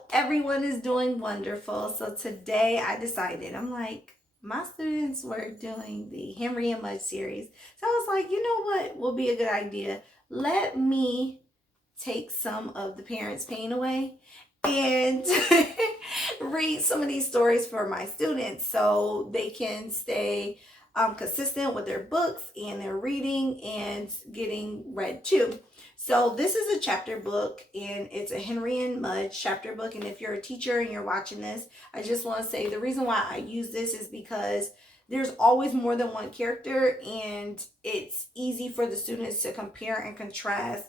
hope everyone is doing wonderful. So today I decided, I'm like, my students were doing the Henry and Mudge series. So I was like, you know what will be a good idea? Let me take some of the parents' pain away and read some of these stories for my students so they can stay consistent with their books and their reading and getting read too. So this is a chapter book, and it's a Henry and Mudge chapter book. And if you're a teacher and you're watching this, I just want to say the reason why I use this is because there's always more than one character, and it's easy for the students to compare and contrast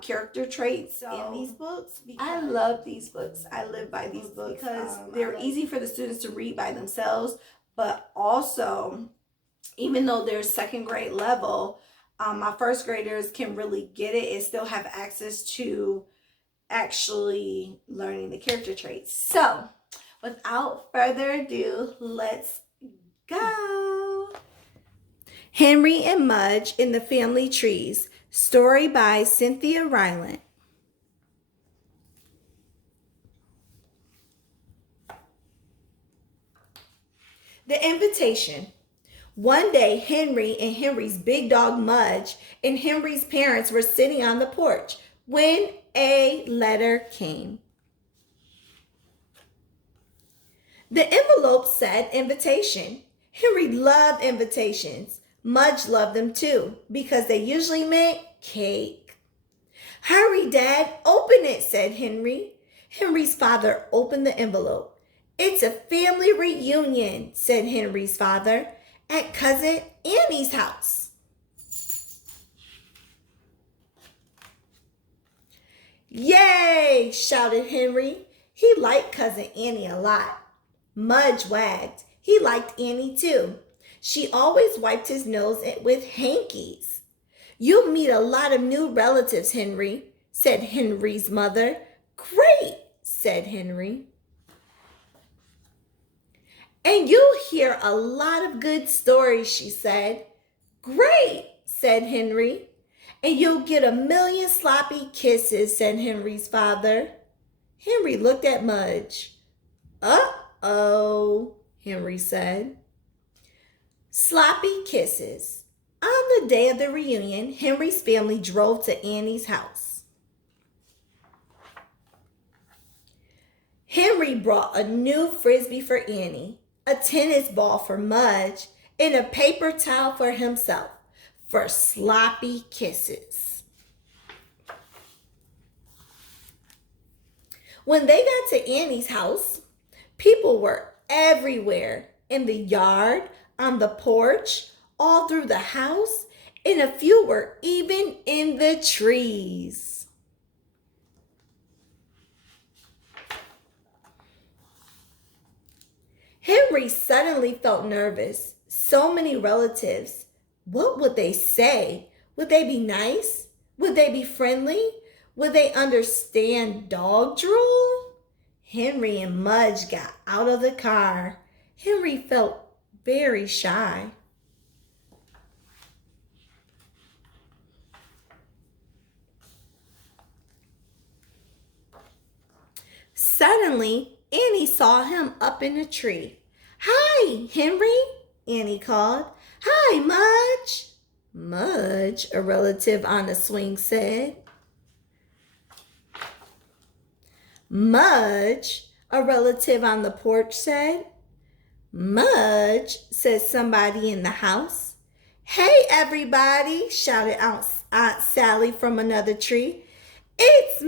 character traits in these books. I love these books. I live by these books because they're easy for the students to read by themselves, but also, even though they're second grade level, my first graders can really get it and still have access to actually learning the character traits. So without further ado, let's go. Henry and Mudge in the Family Trees. Story by Cynthia Ryland. The invitation. One day, Henry and Henry's big dog Mudge and Henry's parents were sitting on the porch when a letter came. The envelope said invitation. Henry loved invitations. Mudge loved them too because they usually meant cake. Hurry, Dad, open it, said Henry. Henry's father opened the envelope. It's a family reunion, said Henry's father, at Cousin Annie's house. Yay, shouted Henry. He liked Cousin Annie a lot. Mudge wagged. He liked Annie too. She always wiped his nose with hankies. You'll meet a lot of new relatives, Henry, said Henry's mother. Great, said Henry. And you'll hear a lot of good stories, she said. Great, said Henry. And you'll get 1,000,000 sloppy kisses, said Henry's father. Henry looked at Mudge. Uh-oh, Henry said. Sloppy kisses. On the day of the reunion, Henry's family drove to Annie's house. Henry brought a new frisbee for Annie, a tennis ball for Mudge, and a paper towel for himself for sloppy kisses. When they got to Annie's house, people were everywhere, in the yard, on the porch, all through the house, and a few were even in the trees. Henry suddenly felt nervous. So many relatives. What would they say? Would they be nice? Would they be friendly? Would they understand dog drool? Henry and Mudge got out of the car. Henry felt very shy. Suddenly, Annie saw him up in a tree. Hi, Henry, Annie called. Hi, Mudge. Mudge, a relative on the swing said. Mudge, a relative on the porch said. Mudge, said somebody in the house. Hey, everybody, shouted Aunt Sally from another tree. It's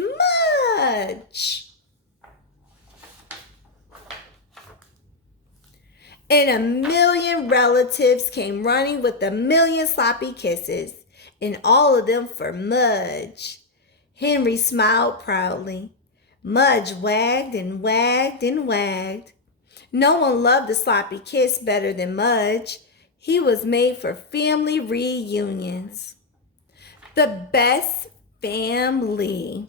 Mudge. And 1,000,000 relatives came running with 1,000,000 sloppy kisses, and all of them for Mudge. Henry smiled proudly. Mudge wagged and wagged and wagged. No one loved a sloppy kiss better than Mudge. He was made for family reunions. The best family.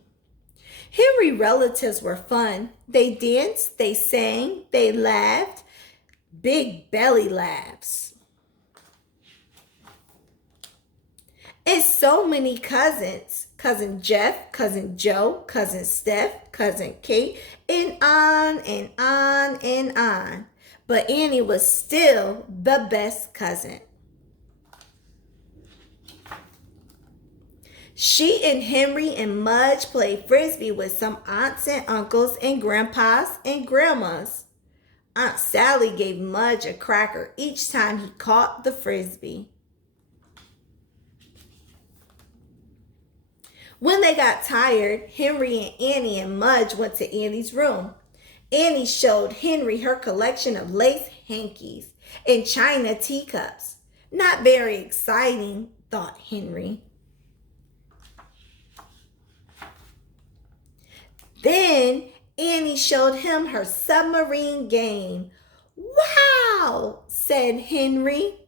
Henry relatives were fun. They danced, they sang, they laughed. Big belly laughs. And so many cousins cousin Jeff, cousin Joe, cousin Steph, cousin Kate, and on and on and on. But Annie was still the best cousin. She and Henry and Mudge played frisbee with some aunts and uncles and grandpas and grandmas. Aunt Sally gave Mudge a cracker each time he caught the frisbee. When they got tired, Henry and Annie and Mudge went to Annie's room. Annie showed Henry her collection of lace hankies and china teacups. Not very exciting, thought Henry. Then Annie showed him her submarine game. Wow, said Henry.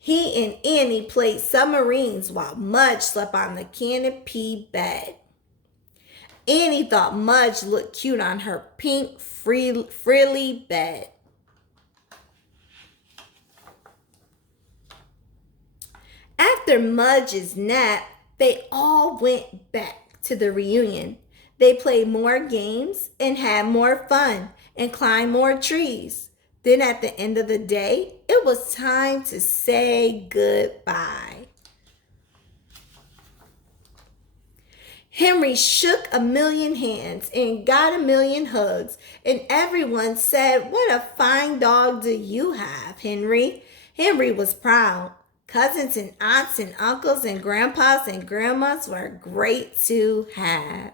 He and Annie played submarines while Mudge slept on the canopy bed. Annie thought Mudge looked cute on her pink frilly bed. After Mudge's nap, they all went back to the reunion. They played more games and had more fun and climbed more trees. Then at the end of the day, it was time to say goodbye. Henry shook a million hands and got a million hugs, and everyone said, "What a fine dog do you have, Henry?" Henry was proud. Cousins and aunts and uncles and grandpas and grandmas were great to have.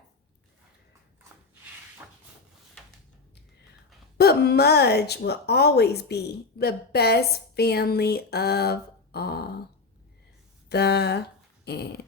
But Mudge will always be the best family of all. The end.